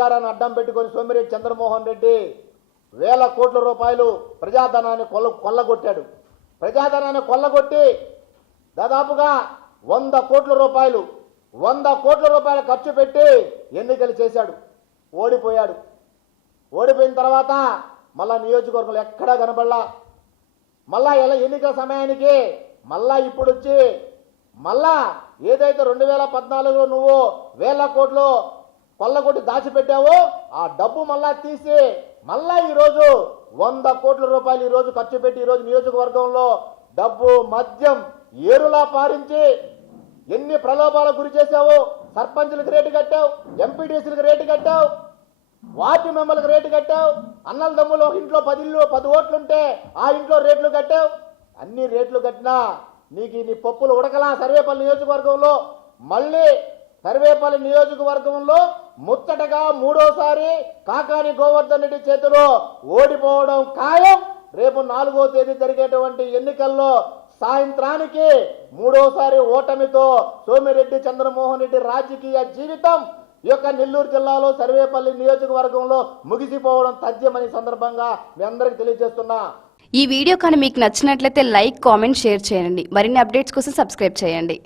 అధికారాన్ని అడ్డం పెట్టుకొని సోమిరెడ్డి చంద్రమోహన్ రెడ్డి వేల కోట్ల రూపాయలు ప్రజాధనాన్ని కొల్లగొట్టాడు. ప్రజాధనాన్ని కొల్లగొట్టి దాదాపుగా 100 కోట్ల రూపాయలు ఖర్చు పెట్టి ఎన్నికలు చేశాడు. ఓడిపోయాడు. ఓడిపోయిన తర్వాత మళ్ళా నియోజకవర్గంలో ఎక్కడా కనబడలా. మళ్ళా ఎన్నికల సమయానికి మళ్ళా ఇప్పుడు వచ్చి మళ్ళా ఏదైతే 2014లో నువ్వు వేల కోట్లు కొల్లగొట్టి దాచిపెట్టావో ఆ డబ్బు మళ్ళా తీసి మళ్ళా ఈరోజు 100 కోట్ల రూపాయలు ఈరోజు ఖర్చు పెట్టి ఈరోజు నియోజకవర్గంలో డబ్బు మద్యం ఏరులా పారించి ఎన్ని ప్రలోభాలకు గురి చేశావు. సర్పంచులకు రేటు కట్టావు, ఎంపీటీసీలకు రేటు కట్టావు, వార్డు మెంబర్లకు రేటు కట్టావు, అన్నల దమ్ములు ఒక ఇంట్లో 10 ఓట్లుంటే ఆ ఇంట్లో రేట్లు కట్టావు. అన్ని రేట్లు కట్టినా నీకు నీ పప్పులు ఉడకలా. సర్వేపల్లి నియోజకవర్గంలో మళ్ళీ సర్వేపల్లి నియోజకవర్గంలో ముచ్చటగా 3వసారి కాకాని గోవర్ధన్ రెడ్డి చేతిలో ఓడిపోవడం ఖాయం. రేపు 4వ తేదీ జరిగేటువంటి ఎన్నికల్లో సాయంత్రానికి 3వసారి ఓటమితో సోమిరెడ్డి చంద్రమోహన్ రెడ్డి రాజకీయ జీవితం ఈ యొక్క నెల్లూరు జిల్లాలో సర్వేపల్లి నియోజకవర్గంలో ముగిసిపోవడం తథ్యమని సందర్భంగా మీ అందరికీ తెలియజేస్తున్నా. ఈ వీడియో కానీ మీకు నచ్చినట్లయితే లైక్, కామెంట్, షేర్ చేయండి. మరిన్ని అప్డేట్స్ కోసం సబ్స్క్రైబ్ చేయండి.